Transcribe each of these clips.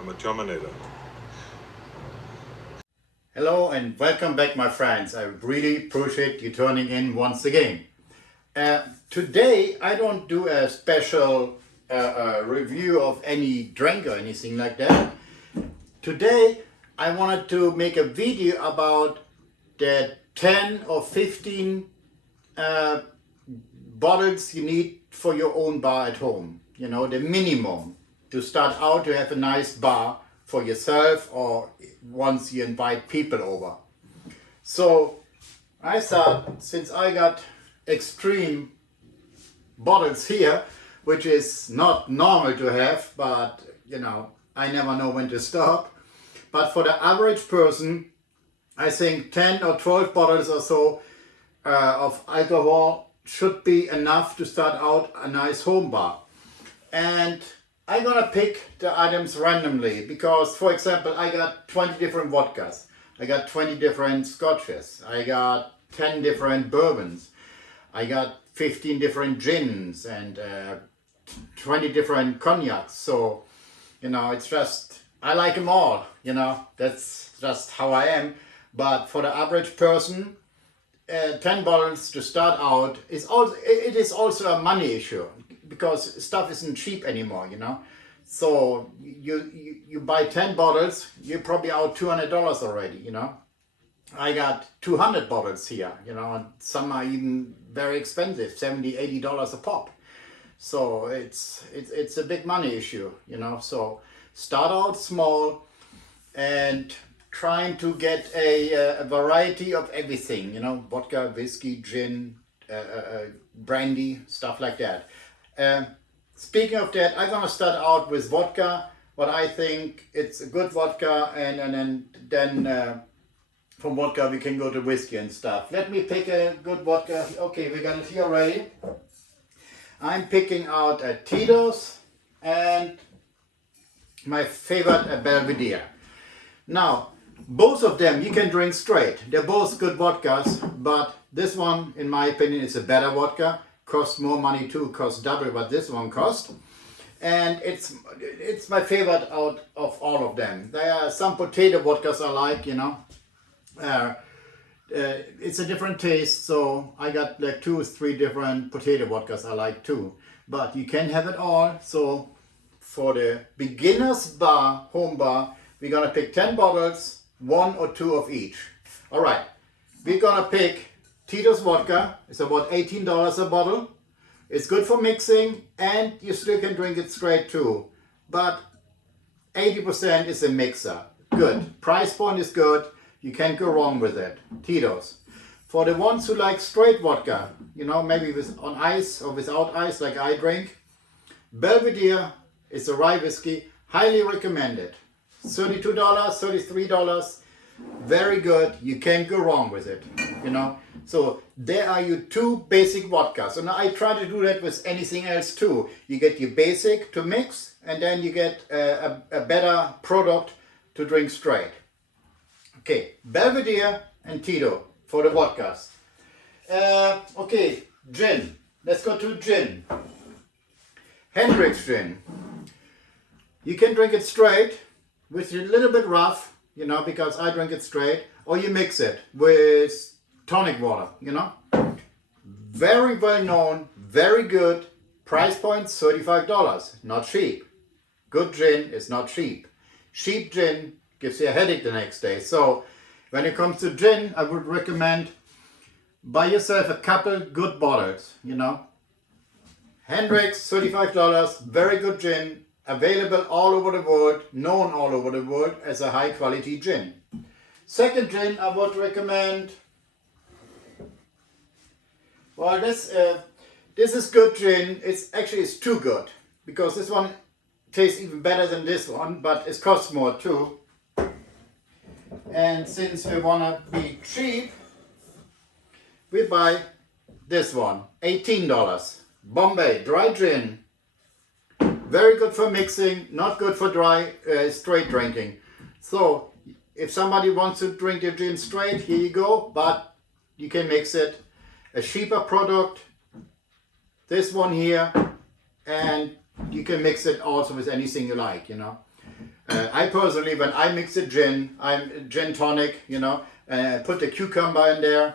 I'm a Terminator. Hello and welcome back, my friends. I really appreciate you turning in once again. Today I don't do a special review of any drink or anything like that. Today I wanted to make a video about the 10 or 15 bottles you need for your own bar at home. You know, the minimum to start out to have a nice bar for yourself or once you invite people over. So I thought, since I got extreme bottles here, which is not normal to have, but you know, I never know when to stop. But for the average person, I think 10 or 12 bottles or so of alcohol should be enough to start out a nice home bar. And I'm gonna pick the items randomly because, for example, I got 20 different vodkas, I got 20 different scotches, I got 10 different bourbons, I got 15 different gins and 20 different cognacs. So, you know, it's just, I like them all, you know, that's just how I am. But for the average person, 10 bottles to start out is also, it is also a money issue because stuff isn't cheap anymore, you know. So you buy 10 bottles, you're probably out $200 already, you know. I got 200 bottles here, you know, and some are even very expensive, $70, $80 a pop. So it's a big money issue, you know. So start out small and trying to get a variety of everything, you know, vodka, whiskey, gin, brandy, stuff like that. Speaking of that, I'm gonna start out with vodka. What I think it's a good vodka, and then from vodka we can go to whiskey and stuff. Let me pick a good vodka. Okay, we got it here already. I'm picking out a Tito's and my favorite, Belvedere. Now, both of them you can drink straight. They're both good vodkas, but this one, in my opinion, is a better vodka. Costs more money too, costs double what this one cost. And it's my favorite out of all of them. There are some potato vodkas I like, you know. It's a different taste, so I got like 2 or 3 different potato vodkas I like too. But you can have it all. So for the beginner's bar, home bar, we're gonna pick 10 bottles, 1 or 2 of each. All right, we're gonna pick Tito's vodka. It's about $18 a bottle. It's good for mixing and you still can drink it straight too. But 80% is a mixer. Good. Price point is good. You can't go wrong with it. Tito's. For the ones who like straight vodka, you know, maybe with on ice or without ice like I drink, Belvedere is a rye whiskey. Highly recommended. $32, $33. Very good. You can't go wrong with it, you know. So there are your 2 basic vodkas, and I try to do that with anything else too. You get your basic to mix, and then you get a better product to drink straight. Okay, Belvedere and Tito for the vodkas. Okay, gin. Let's go to gin. Hendrick's gin. You can drink it straight with a little bit rough, you know, because I drink it straight, or you mix it with tonic water, you know. Very well known, very good. Price point $35, not cheap. Good gin is not cheap. Cheap gin gives you a headache the next day. So when it comes to gin, I would recommend buy yourself a couple good bottles, you know. Hendrick's, $35, very good gin. Available all over the world, known all over the world as a high quality gin. Second gin I would recommend, well, this is good gin. It's too good because this one tastes even better than this one, but it costs more too. And since we want to be cheap, we buy this one, $18. Bombay Dry Gin. Very good for mixing, not good for dry, straight drinking. So if somebody wants to drink your gin straight, here you go, but you can mix it. A cheaper product, this one here, and you can mix it also with anything you like, you know. I personally, when I mix a gin, I'm gin tonic, you know, put the cucumber in there.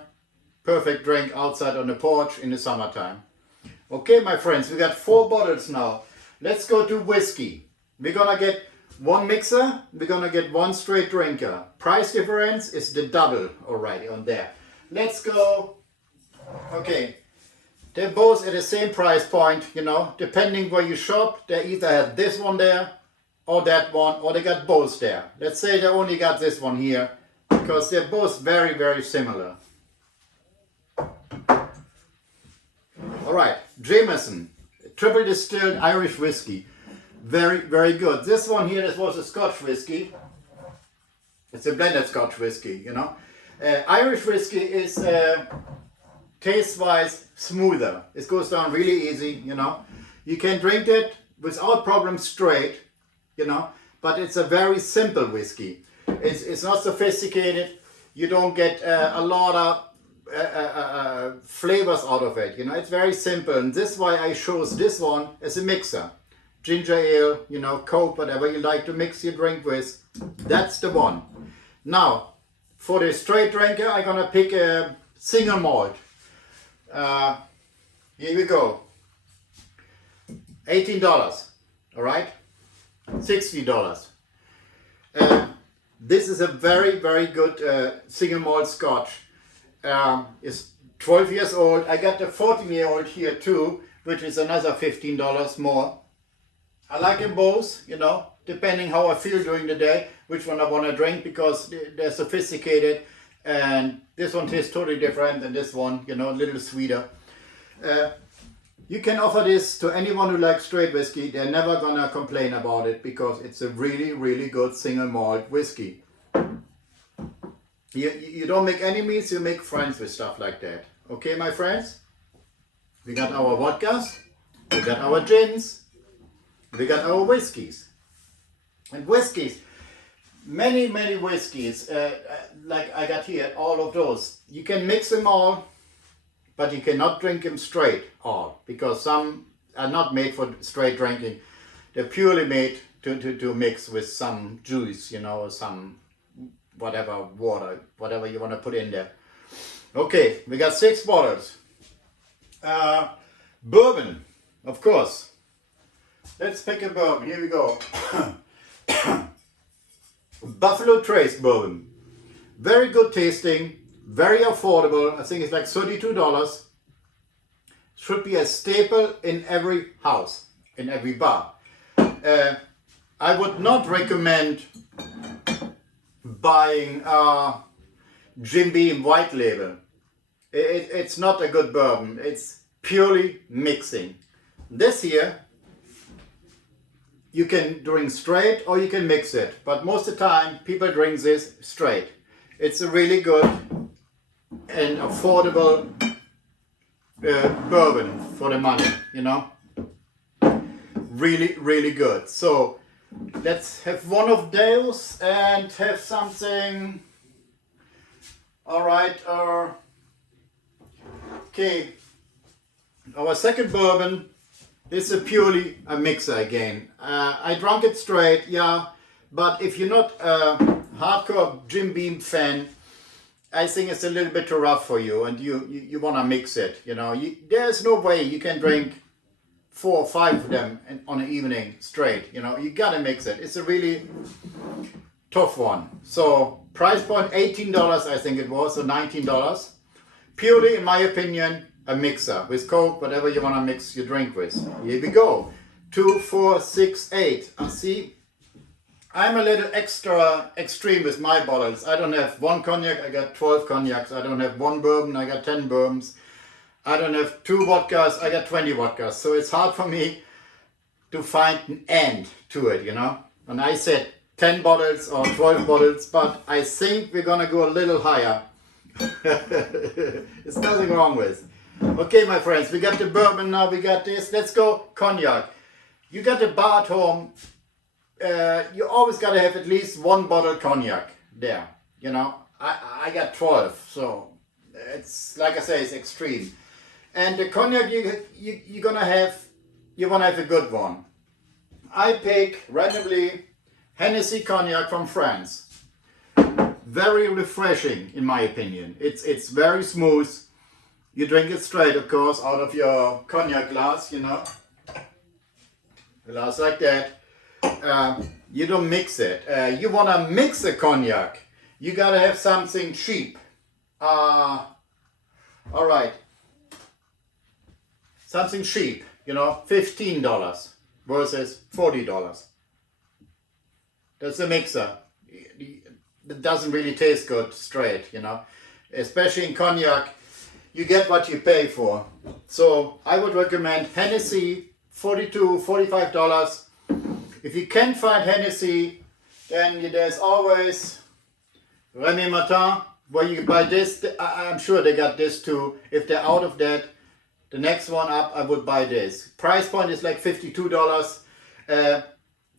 Perfect drink outside on the porch in the summertime. Okay, my friends, we got 4 bottles now. Let's go to whiskey. We're gonna get 1 mixer, we're gonna get 1 straight drinker. Price difference is the double already on there. Let's go. Okay, they're both at the same price point, you know, depending where you shop. They either have this one there or that one, or they got both there. Let's say they only got this one here because they're both very, very similar. All right, Jameson, triple distilled Irish whiskey. Very, very good. This one here, this was a Scotch whiskey. It's a blended Scotch whiskey, you know. Irish whiskey is taste-wise smoother. It goes down really easy, you know. You can drink it without problem straight, you know, but it's a very simple whiskey. It's not sophisticated. You don't get a lot of flavors out of it, you know. It's very simple, and this is why I chose this one as a mixer. Ginger ale, you know, Coke, whatever you like to mix your drink with, that's the one. Now, for the straight drinker, I'm gonna pick a single malt. Here we go. $18, all right? $60. This is a very, very good single malt Scotch. It's 12 years old. I got the 14-year-old here too, which is another $15 more. I like them both, you know, depending how I feel during the day, which one I want to drink, because they're sophisticated, and this one tastes totally different than this one, you know, a little sweeter. You can offer this to anyone who likes straight whiskey. They're never gonna complain about it because it's a really, really good single malt whiskey. You don't make enemies, you make friends with stuff like that. Okay, my friends? We got our vodkas, we got our gins, we got our whiskeys. And whiskeys, many, many whiskeys, like I got here, all of those. You can mix them all, but you cannot drink them straight all, because some are not made for straight drinking. They're purely made to mix with some juice, you know, some whatever, water, whatever you want to put in there. Okay, we got 6 bottles. Bourbon, of course. Let's pick a bourbon. Here we go. Buffalo Trace bourbon. Very good tasting, very affordable. I think it's like $32. Should be a staple in every house, in every bar. I would not recommend buying Jim Beam White Label. It's not a good bourbon. It's purely mixing. This here, you can drink straight or you can mix it, but most of the time people drink this straight. It's a really good and affordable bourbon for the money, you know. Really, really good. So let's have one of those and have something. All right. Okay. Our second bourbon. This is purely a mixer again. I drank it straight, yeah, but if you're not a hardcore Jim Beam fan, I think it's a little bit too rough for you, and you want to mix it, you know. There's no way you can drink 4 or 5 of them on an evening straight, you know. You gotta mix it. It's a really tough one. So price point $18, I think it was, or $19. Purely, in my opinion, a mixer with Coke, whatever you want to mix your drink with. Here we go. 2, 4, 6, 8. See, I'm a little extra extreme with my bottles. I don't have 1 cognac, I got 12 cognacs. I don't have 1 bourbon, I got 10 bourbons. I don't have 2 vodkas, I got 20 vodkas. So it's hard for me to find an end to it, you know. And I said 10 bottles or 12 bottles, but I think we're gonna go a little higher. There's nothing wrong with. Okay, my friends, we got the bourbon now, we got this. Let's go cognac. You got the bar at home. You always got to have at least 1 bottle cognac there. You know, I got 12, so it's, like I say, it's extreme. And the cognac you're gonna have, you want to have a good one. I pick randomly Hennessy cognac from France. Very refreshing, in my opinion. It's very smooth. You drink it straight, of course, out of your cognac glass, you know. Glass like that. You don't mix it. You want to mix a cognac. You gotta have something cheap. All right. Something cheap, you know, $15 versus $40. That's a mixer. It doesn't really taste good straight, you know. Especially in cognac, you get what you pay for. So I would recommend Hennessy, $42, $45. If you can't find Hennessy, then there's always Rémy Martin, where you buy this. I'm sure they got this too. If they're out of that, the next one up, I would buy this. Price point is like $52.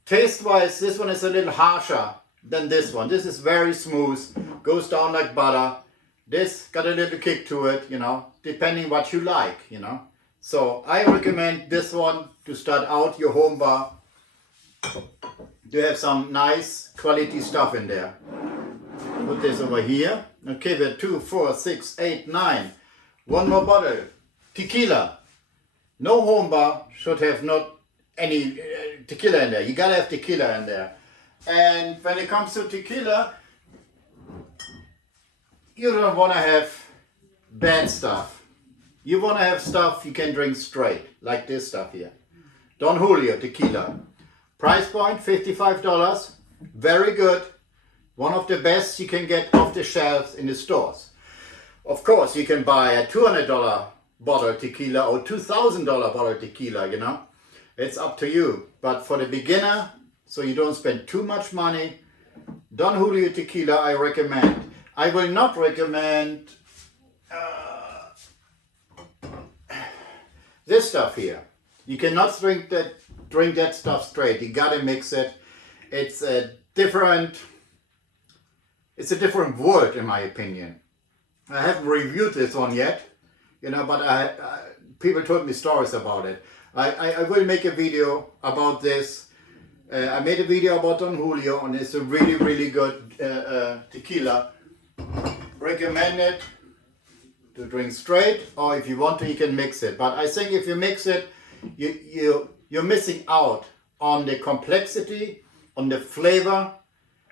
Taste-wise, this one is a little harsher than this one. This is very smooth, goes down like butter. This got a little kick to it, you know, depending what you like, you know. So I recommend this one to start out your home bar. To have some nice quality stuff in there. Put this over here. Okay, we're 2, 4, 6, 8, 9. One more bottle. Tequila. No home bar should have not any tequila in there. You gotta have tequila in there. And when it comes to tequila, you don't want to have bad stuff. You want to have stuff you can drink straight, like this stuff here. Don Julio tequila. Price point $55. Very good. One of the best you can get off the shelves in the stores. Of course, you can buy a $200 bottle of tequila or $2,000 bottle of tequila, you know. It's up to you. But for the beginner, so you don't spend too much money, Don Julio tequila I recommend. I will not recommend this stuff here. You cannot drink that stuff straight. You gotta mix it. It's a different world, in my opinion. I haven't reviewed this one yet, you know, but people told me stories about it. I will make a video about this. I made a video about Don Julio, and it's a really, really good tequila. Recommend it to drink straight, or if you want to, you can mix it. But I think if you mix it, you're missing out on the complexity, on the flavor,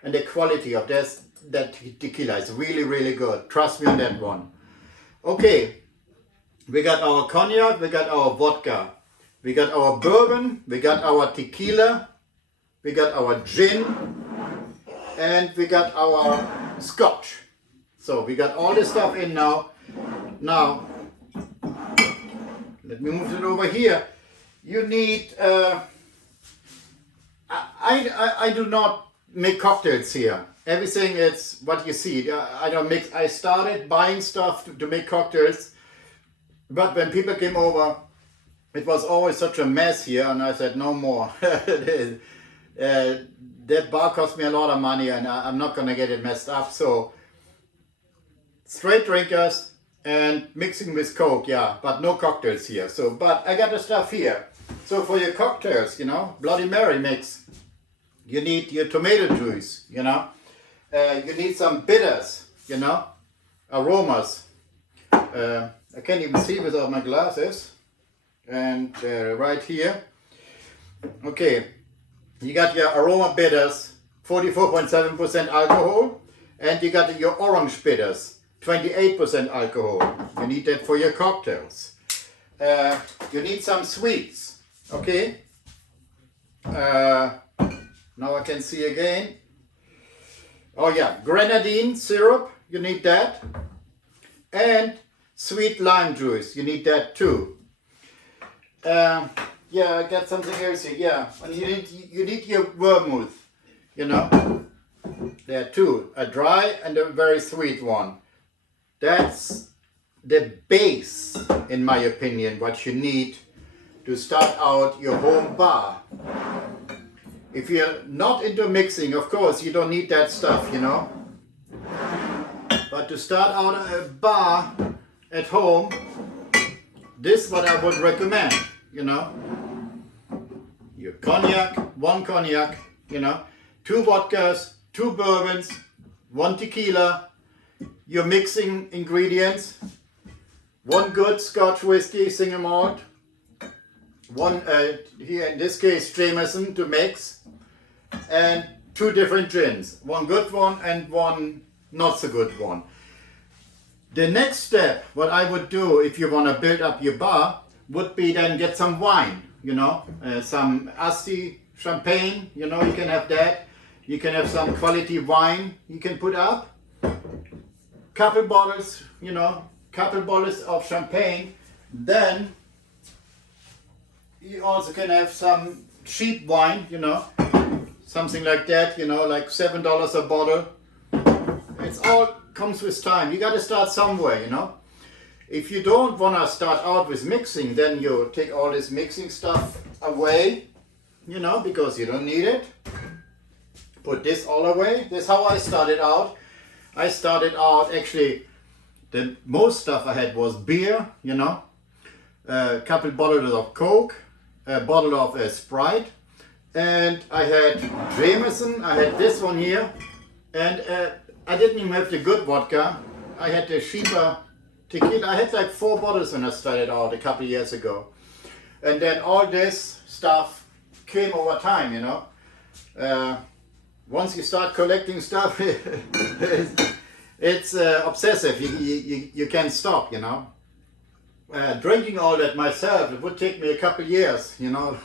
and the quality of that tequila. It's really, really good. Trust me on that one. Okay, we got our cognac, we got our vodka, we got our bourbon, we got our tequila, we got our gin, and we got our scotch. So we got all this stuff in now. Now, let me move it over here. You need, I do not make cocktails here. Everything is what you see. I don't mix. I started buying stuff to make cocktails, but when people came over, it was always such a mess here, and I said no more. That bar cost me a lot of money, and I'm not gonna get it messed up. So straight drinkers and mixing with Coke, yeah, but no cocktails here. So, but I got the stuff here. So for your cocktails, you know, Bloody Mary mix, you need your tomato juice, you know. You need some bitters, you know, aromas. I can't even see without my glasses. And right here. Okay, you got your aroma bitters, 44.7% alcohol. And you got your orange bitters, 28% alcohol. You need that for your cocktails. You need some sweets, okay? Now I can see again. Oh yeah, grenadine syrup, you need that. And sweet lime juice, you need that too. Yeah, I got something else here, yeah. And you need your vermouth, you know. There too, a dry and a very sweet one. That's the base, in my opinion, what you need to start out your home bar. If you're not into mixing, of course, you don't need that stuff, you know. But to start out a bar at home, this is what I would recommend, you know. Your cognac, one cognac, you know. 2 vodkas, 2 bourbons, 1 tequila. You're mixing ingredients. 1 good Scotch whiskey, single malt. 1, here in this case, Jameson to mix. And 2 different gins. 1 good one and 1 not so good one. The next step, what I would do if you want to build up your bar, would be then get some wine, you know, some Asti champagne, you know, you can have that. You can have some quality wine you can put up. Couple bottles, you know, couple bottles of champagne. Then you also can have some cheap wine, you know, something like that, you know, like $7 a bottle. It's all comes with time. You got to start somewhere, you know. If you don't want to start out with mixing, then you take all this mixing stuff away, you know, because you don't need it. Put this all away. That's how I started out. I started out, actually, the most stuff I had was beer, you know, a couple bottles of Coke, a bottle of Sprite, and I had Jameson, I had this one here, and I didn't even have the good vodka. I had the cheaper tequila. I had like 4 bottles when I started out a couple years ago. And then all this stuff came over time, you know. Once you start collecting stuff, it's obsessive. You can't stop, you know. Drinking all that myself, it would take me a couple years, you know.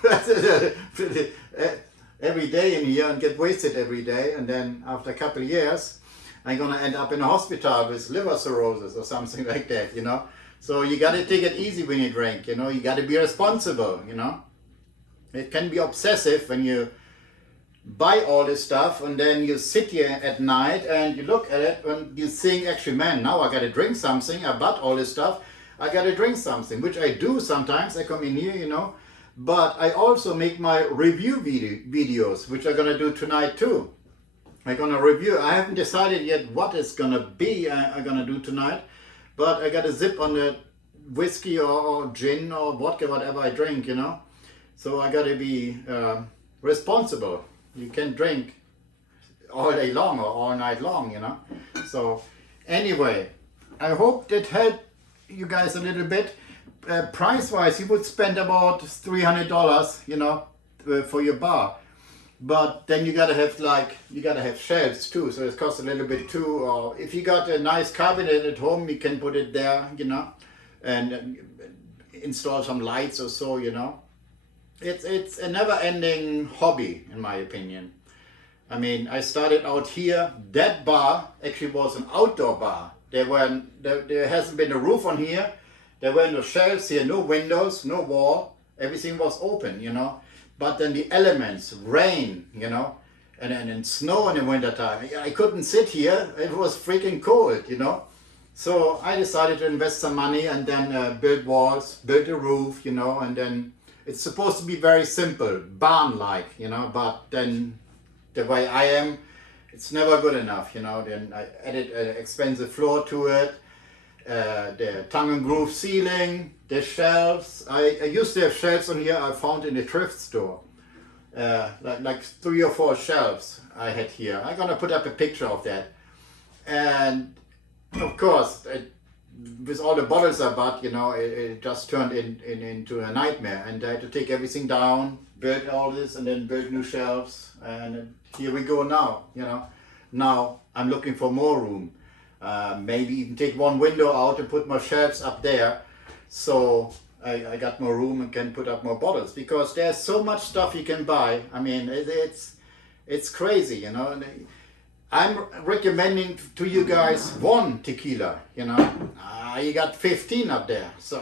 Every day in here and get wasted every day. And then after a couple years, I'm gonna end up in a hospital with liver cirrhosis or something like that, you know. So you gotta take it easy when you drink, you know. You gotta be responsible, you know. It can be obsessive when you buy all this stuff and then you sit here at night and you look at it and you think, actually, man, now I gotta drink something. I bought all this stuff. I gotta drink something, which I do sometimes. I come in here, you know. But I also make my review videos, which I'm gonna do tonight too. I'm gonna review. I haven't decided yet what it's gonna be I'm gonna do tonight, but I got a zip on the whiskey or gin or vodka, whatever I drink, you know. So I gotta be responsible. You can drink all day long or all night long, you know. So anyway, I hope that helped you guys a little bit. Price-wise, you would spend about $300, you know, for your bar. But then you gotta have shelves too, so it costs a little bit too. Or if you got a nice cabinet at home, you can put it there, you know, and install some lights or so, you know. It's a never-ending hobby, in my opinion. I mean, I started out here. That bar actually was an outdoor bar. There hasn't been a roof on here. There were no shelves here, no windows, no wall. Everything was open, you know. But then the elements, rain, you know, and snow in the wintertime. I couldn't sit here. It was freaking cold, you know. So I decided to invest some money and then build walls, build a roof, you know, and then it's supposed to be very simple, barn-like, you know, but then the way I am, it's never good enough, you know. Then I added an expensive floor to it, the tongue and groove ceiling, the shelves. I used to have shelves on here I found in the thrift store. Like 3 or 4 shelves I had here. I'm gonna put up a picture of that. And of course, with all the bottles I bought, you know, it just turned into a nightmare. And I had to take everything down, build all this, and then build new shelves. And here we go now, you know. Now I'm looking for more room. Maybe even take one window out and put more shelves up there. So I got more room and can put up more bottles, because there's so much stuff you can buy. I mean, it's crazy, you know. And I'm recommending to you guys 1 tequila, you know. You got 15 up there, so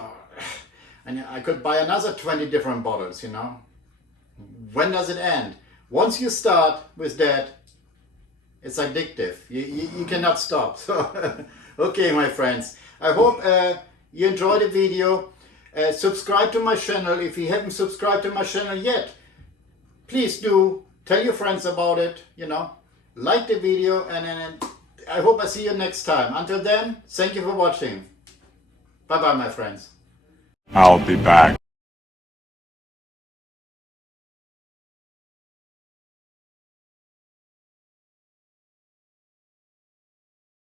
and I could buy another 20 different bottles, you know. When does it end? Once you start with that, it's addictive. You cannot stop. So, okay, my friends. I hope you enjoyed the video. Subscribe to my channel if you haven't subscribed to my channel yet. Please do. Tell your friends about it, you know. Like the video, and I hope I see you next time. Until then, thank you for watching. Bye-bye, my friends. I'll be back.